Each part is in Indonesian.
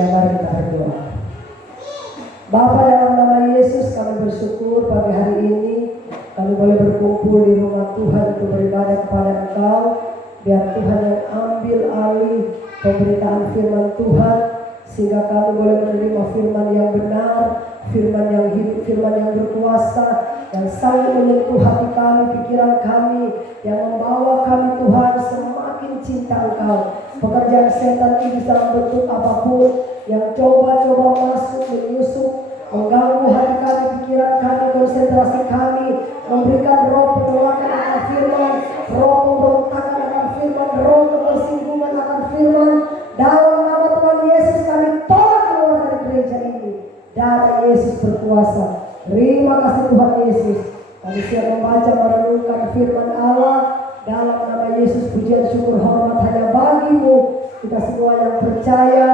Ya, mari kita berdoa. Bapa, dalam nama Yesus kami bersyukur pagi hari ini kami boleh berkumpul di rumah Tuhan untuk beribadah kepada Engkau. Biar Tuhan yang ambil alih pemberitaan firman Tuhan, sehingga kami boleh menerima firman yang benar, firman yang hidup, firman yang berkuasa, yang sanggup menyentuh hati kami, pikiran kami, yang membawa kami Tuhan semakin cinta Engkau. Pekerjaan setan ini dalam bentuk apapun yang coba-coba masuk, menyusup, mengganggu hati kami, pikiran kami, konsentrasi kami, memberikan roh penolakan akan firman, roh pemberontakan akan firman, roh ketersinggungan akan firman. Dalam nama Tuhan Yesus kami tolak keluar dari gereja ini. Darah Yesus berkuasa. Terima kasih Tuhan Yesus. Kami siap membaca merenungkan firman Allah. Dalam nama Yesus, pujian syukur hormat hanya bagimu. Kita semua yang percaya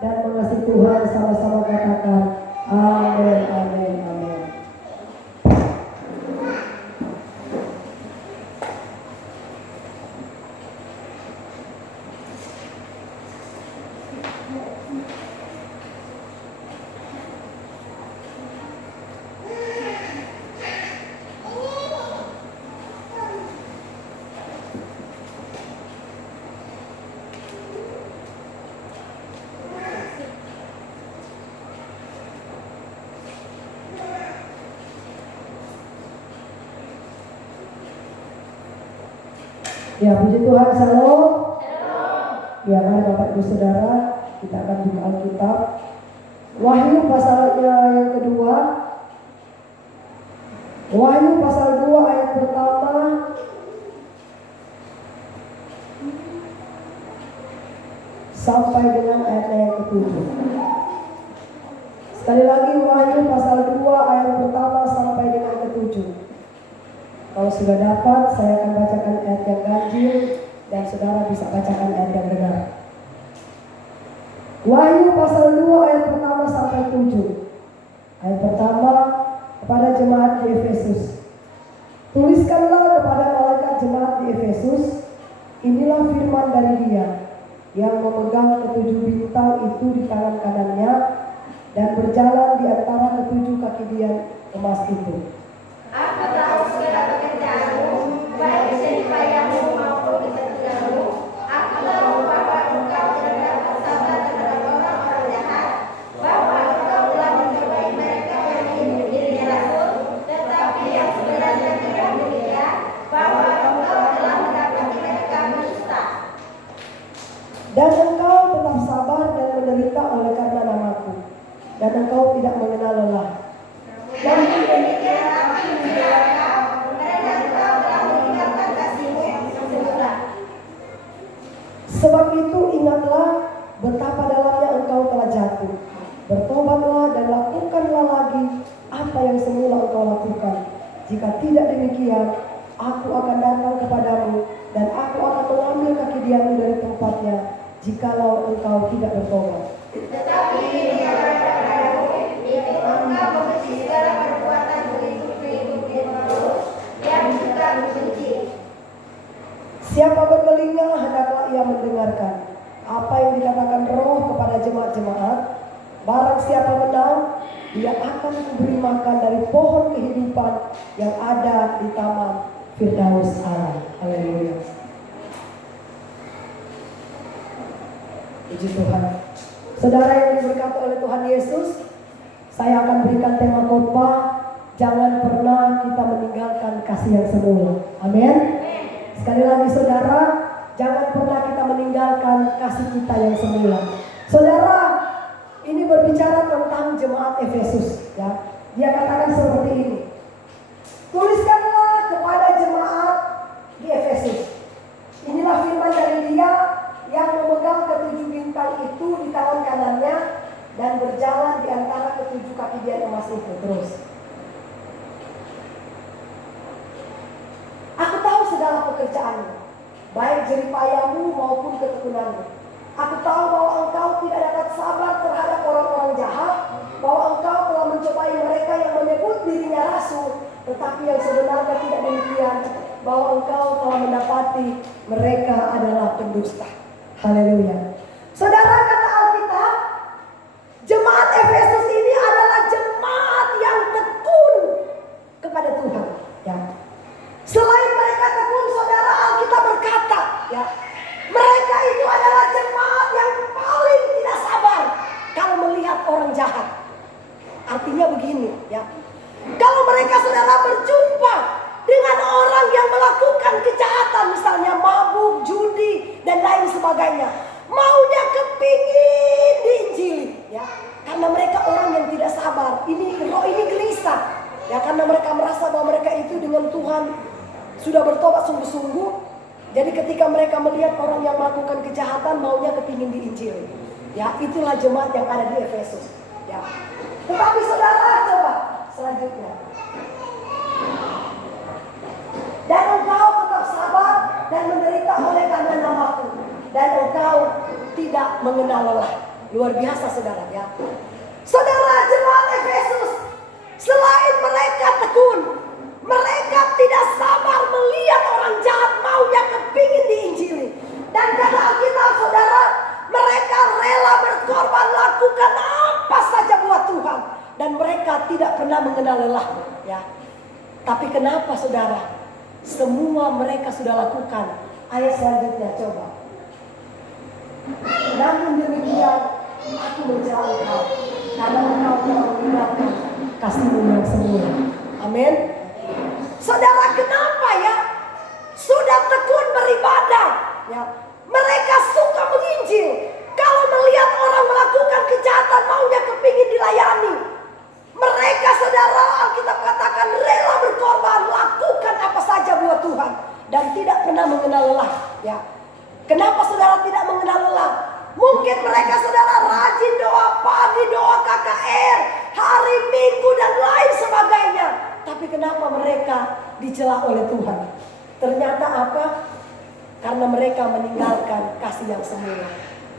dan mengasihi Tuhan sama-sama katakan amin, amin, amin. Ya, puji Tuhan, shalom. Ya, mari Bapak Ibu Saudara, kita akan buka Alkitab. Wahyu pasalnya yang kedua. Wahyu pasal 2 ayat pertama sampai dengan ayat yang ke-7. Sekali lagi, Wahyu pasal 2 ayat pertama sampai dengan ke-7. Kalau sudah dapat, saya akan bacakan ayat yang ganjil dan saudara bisa bacakan ayat yang benar. Wahyu pasal 2 ayat pertama sampai 7. Ayat pertama, kepada jemaat di Efesus. Tuliskanlah kepada malaikat jemaat di Efesus, inilah firman dari Dia yang memegang ketujuh bintang itu di tangan kanannya dan berjalan di antara ketujuh kaki Dia emas itu. Aku tahu segala pekerjaanmu, baik jeripayahmu maupun keteguhanmu. Aku tahu bahwa engkau tidak dapat sabar terhadap orang-orang jahat, bahwa engkau telah mencobai mereka yang menyebut dirinya rasul, tetapi yang sebenarnya tidak demikian, bahwa engkau telah mendapati mereka berdusta. Dan engkau tetap sabar dan menderita oleh karena namaku, dan engkau tidak mengenal lelah. Namun demikian aku membela kau, karena engkau telah meninggalkan kasihmu yang semula. Sebab itu ingatlah betapa dalamnya engkau telah jatuh. Bertobatlah dan lakukanlah lagi apa yang semula engkau lakukan. Jika tidak demikian, aku akan datang kepadamu dan aku akan mengambil kaki diamu dari tempatnya, jikalau engkau tidak bertobat. Tetapi ini yang ada padamu, itu engkau membenci segala perbuatan berikut-berikut yang juga membenci. Siapa bertelinga, hendaklah ia mendengarkan apa yang dikatakan Roh kepada jemaat-jemaat. Barang siapa menang, dia akan kuberi makan dari pohon kehidupan yang ada di taman Firdaus Allah. Haleluya. Puji Tuhan. Saudara yang diberkati oleh Tuhan Yesus, saya akan berikan tema khotbah, jangan pernah kita meninggalkan kasih yang semula. Amin. Sekali lagi saudara, jangan pernah kita meninggalkan kasih kita yang semula. Saudara, ini berbicara tentang jemaat Efesus, ya. Dia katakan seperti ini. Tuliskanlah kepada jemaat di Efesus. Inilah firman dari Dia yang memegang ketujuh bintang itu di tangan kanannya dan berjalan di antara ketujuh kaki Dia emas itu. Terus. Aku tahu segala pekerjaanmu, baik jeripayahmu maupun ketekunanmu. Aku tahu bahwa engkau tidak dapat sabar terhadap orang-orang jahat, bahwa engkau telah mencobai mereka yang menyebut dirinya rasul, tetapi yang sebenarnya tidak demikian, bahwa engkau telah mendapati mereka adalah pendusta. Haleluya. Saudara, kata Alkitab, Selain mereka tekun, saudara, Alkitab berkata, ya, mereka itu adalah jemaat yang paling tidak sabar kalau melihat orang jahat. Artinya begini, ya. Kalau mereka, saudara, berjumpa dengan orang yang melakukan kejahatan, misalnya mabuk, judi, dan lain sebagainya, maunya kepingin diinjili, ya. Karena mereka orang yang tidak sabar. Roh ini gelisah, ya, karena mereka merasa bahwa mereka itu dengan Tuhan sudah bertobat sungguh-sungguh. Jadi ketika mereka melihat orang yang melakukan kejahatan, maunya kepingin diinjili. Ya, itulah jemaat yang ada di Efesus. Ya. Tetapi saudara, coba selanjutnya. Dan engkau tetap sabar dan menderita oleh karena namaku, dan engkau tidak mengenal lelah. Luar biasa, saudara, ya. Saudara, jemaat Efesus, selain mereka tekun, mereka tidak sabar melihat orang jahat, maunya kepingin diinjili. Dan kata Alkitab, saudara, mereka rela berkorban, lakukan apa saja buat Tuhan, dan mereka tidak pernah mengenal lelah, ya. Tapi kenapa, saudara? Semua mereka sudah lakukan. Ayat selanjutnya, coba. Namun demikian, aku mencela engkau, karena engkau telah meninggalkan kasihmu yang semula. Amin. Saudara, kenapa ya? Sudah tekun beribadah, ya. Mereka suka menginjil. Kalau melihat orang melakukan kejahatan, maunya kepingin dilayani. Mereka, saudara, Alkitab katakan rela berkorban, lakukan apa saja buat Tuhan, dan tidak pernah mengenal lelah, ya. Kenapa saudara tidak mengenal lelah? Mungkin mereka, saudara, rajin doa pagi, doa KKR, hari Minggu dan lain sebagainya. Tapi kenapa mereka dicela oleh Tuhan? Ternyata apa? Karena mereka meninggalkan kasih yang semula.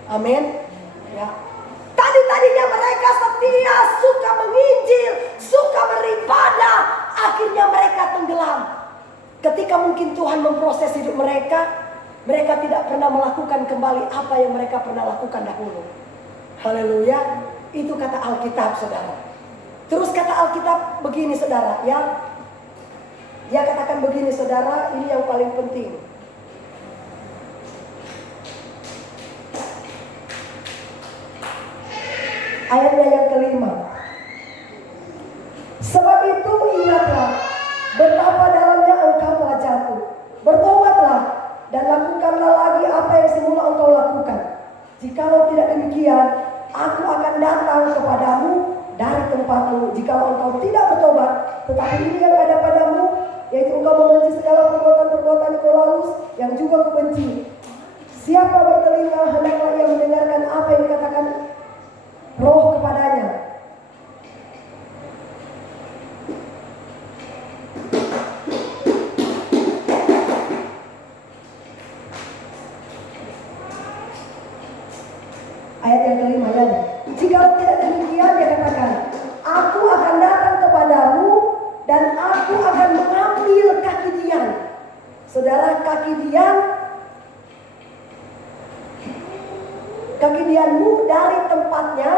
Amin. Ya. Tadinya mereka setia, suka menginjil, suka beribadah. Akhirnya mereka tenggelam. Ketika mungkin Tuhan memproses hidup mereka, mereka tidak pernah melakukan kembali apa yang mereka pernah lakukan dahulu. Haleluya. Itu kata Alkitab, saudara. Terus kata Alkitab begini, saudara, ya. Dia katakan begini, saudara, ini yang paling penting. Ayatnya yang kelima. Sebab itu ingatlah betapa dalamnya engkau telah jatuh. Bertobatlah dan lakukanlah lagi apa yang semula engkau lakukan. Jikalau tidak demikian, aku akan datang kepadamu dari tempatmu. Jikalau engkau tidak bertobat, tetapi ini yang ada padamu, yaitu engkau membenci segala perbuatan-perbuatan Nikolaus yang juga kubenci. Siapa bertelinga, hendaklah ia mendengarkan apa yang dikatakan Roh kepadanya. Ayat yang kelima, ya. Jika tidak demikian, dia katakan, aku akan datang kepadamu dan aku akan mengambil kaki Dian. Saudara, kaki Dianmu dari tempatnya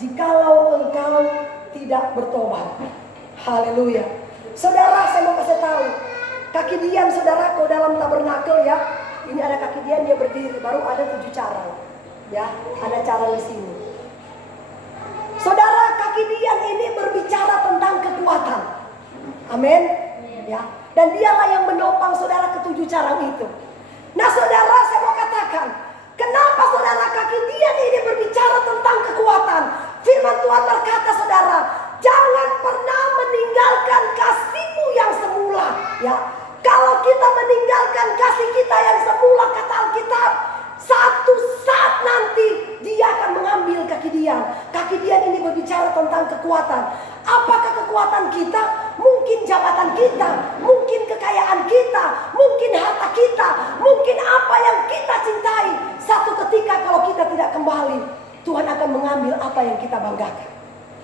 jikalau engkau tidak bertobat. Haleluya. Saudara, saya mau kasih tahu, kaki Dian, saudara, kalau dalam tabernakel, ya, ini ada kaki Dian, dia berdiri, baru ada 7 cara. Ya, ada cara di sini. Saudara, kaki Dian ini berbicara tentang kekuatan. Amin. Ya, dan dialah yang menopang saudara ke-7 cara itu. Nah, saudara, saya mau katakan, kenapa saudara kaki Dian ini berbicara tentang kekuatan? Firman Tuhan berkata, saudara, jangan pernah meninggalkan kasihmu yang semula. Ya, kalau kita meninggalkan kasih kita yang semula, kata Alkitab, satu saat nanti dia akan mengambil kaki Dian. Kaki Dian ini berbicara tentang kekuatan. Apakah kekuatan kita? Mungkin jabatan kita, mungkin kekayaan kita, mungkin harta kita, mungkin apa yang kita cintai. Satu ketika kalau kita tidak kembali, Tuhan akan mengambil apa yang kita banggakan.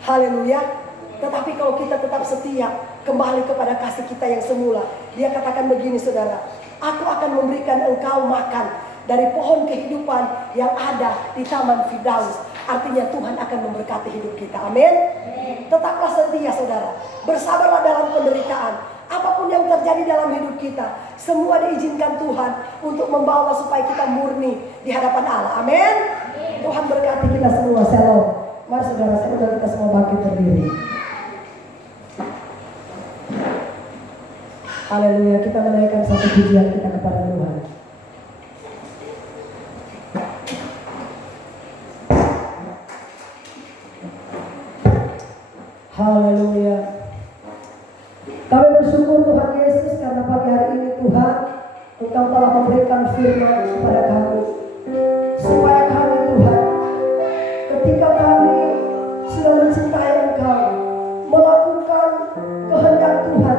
Haleluya. Tetapi kalau kita tetap setia, kembali kepada kasih kita yang semula, dia katakan begini, saudara, aku akan memberikan engkau makan dari pohon kehidupan yang ada di Taman Firdaus. Artinya Tuhan akan memberkati hidup kita. Amin. Tetaplah setia, saudara. Bersabarlah dalam penderitaan. Apapun yang terjadi dalam hidup kita, semua diizinkan Tuhan untuk membawa supaya kita murni di hadapan Allah. Amin. Tuhan berkati kita semua. Shalom. Mari saudara-saudara kita semua bangkit berdiri. Haleluya, kita menaikkan satu pujian kita kepada Tuhan. Haleluya. Kami bersyukur Tuhan Yesus karena pagi hari ini Tuhan Engkau telah memberikan firman kepada kami, supaya kami Tuhan, ketika kami sudah mencintai Engkau, melakukan kehendak Tuhan,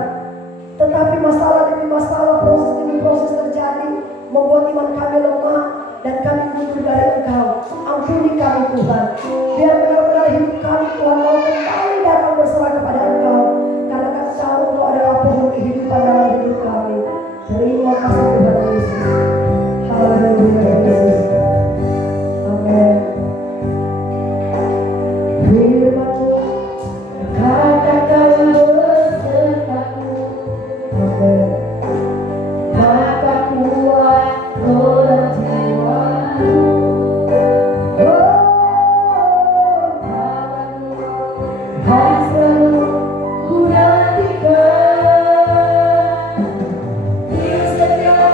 tetapi masalah demi masalah, proses demi proses terjadi, membuat iman kami lemah dan kami butuh dari Engkau. Ampuni kami Tuhan, biar benar-benar hidup kami Tuhan mau kembali datang berserah kepada Engkau, karena kami tahu Engkau adalah pohon kehidupan dalam hidup kami. Terima kasih Tuhan Yesus. Haleluya Yesus. Amin. Firman-Mu katakan besertaku. Amin. Maka kuat roh jiwaku. Harus selalu ku nantikan di setiap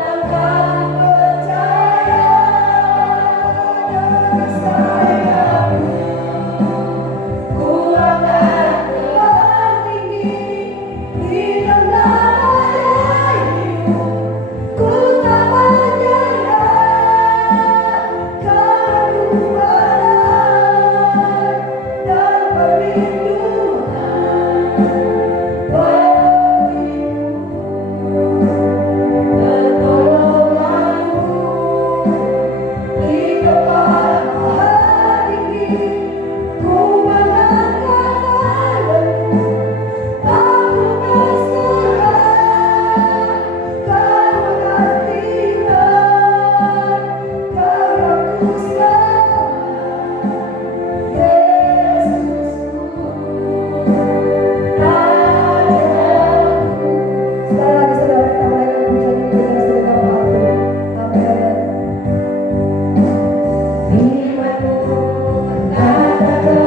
langkah percaya dan sayangku. Ku akan terbang tinggi di dalam hidup. Ku tak menyerah kekuatan dan perlindungan bagiku. Pertolonganmu di kepala hatiku. Ku mengangkat tanganku, aku berserah. Kau nantikan, Kau yang ku sembah, Yesusku, Rajaku. Sekali lagi saudara, kita menaikkan pujian ini dengan segenap hati. Amin. Firman-Mu katakan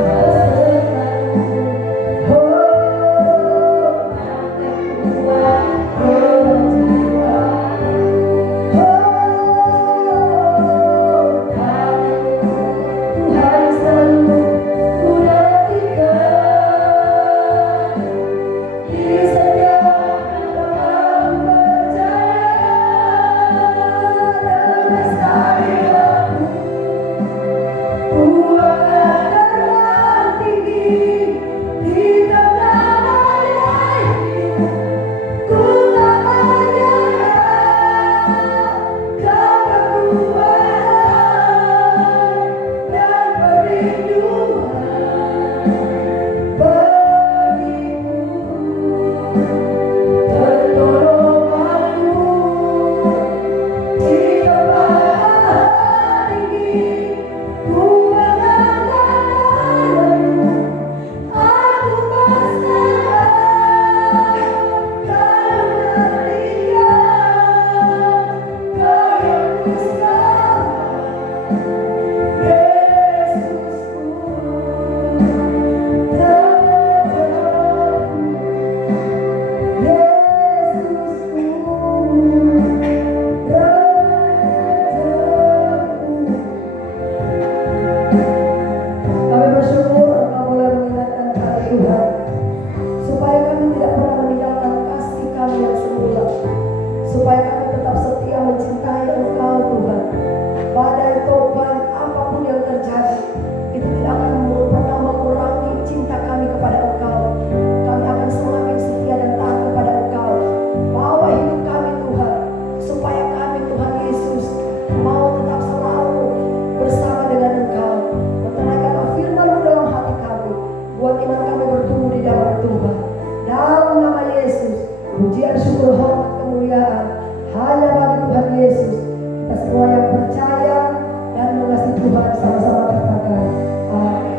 besertaku. Maka kuat roh jiwaku. Tuhan selalu ku nantikan di setiap langkah percaya dan sayangku. Ku akan terbang tinggi di tengah badai hidup. Ku tak menyerah kekuatan dan perlindungan bagiku. Pertolonganmu di kepala hatiku. Ku mengangkat tanganku, aku berserah. Kau nantikan, Kau yang ku sembah, Yesusku, Rajaku. Yesusku, Rajaku. Kami bersyukur Engkau boleh mengingatkan kami Tuhan, supaya kami tidak pernah meninggalkan kasih kami yang semula, supaya kami tetap setia mencintai Engkau Tuhan. Badai topan apapun yang terjadi, itu tidak akan pernah mengurangi cinta kami kepada Engkau. Kami akan semakin setia dan taat kepada Engkau. Bawa hidup kami Tuhan, supaya kami Tuhan Yesus mau tetap selalu bersama dengan Engkau. Mentenangkan firman-Mu dalam hati kami, buat iman kami bertumbuh di dalam Tuhan. Dalam nama Yesus, pujian, syukur, hormat, kemuliaan hanya bagi Tuhan Yesus. Kita semua yang percaya dan mengasihi Tuhan sama-sama katakan amin.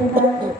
Tuhan.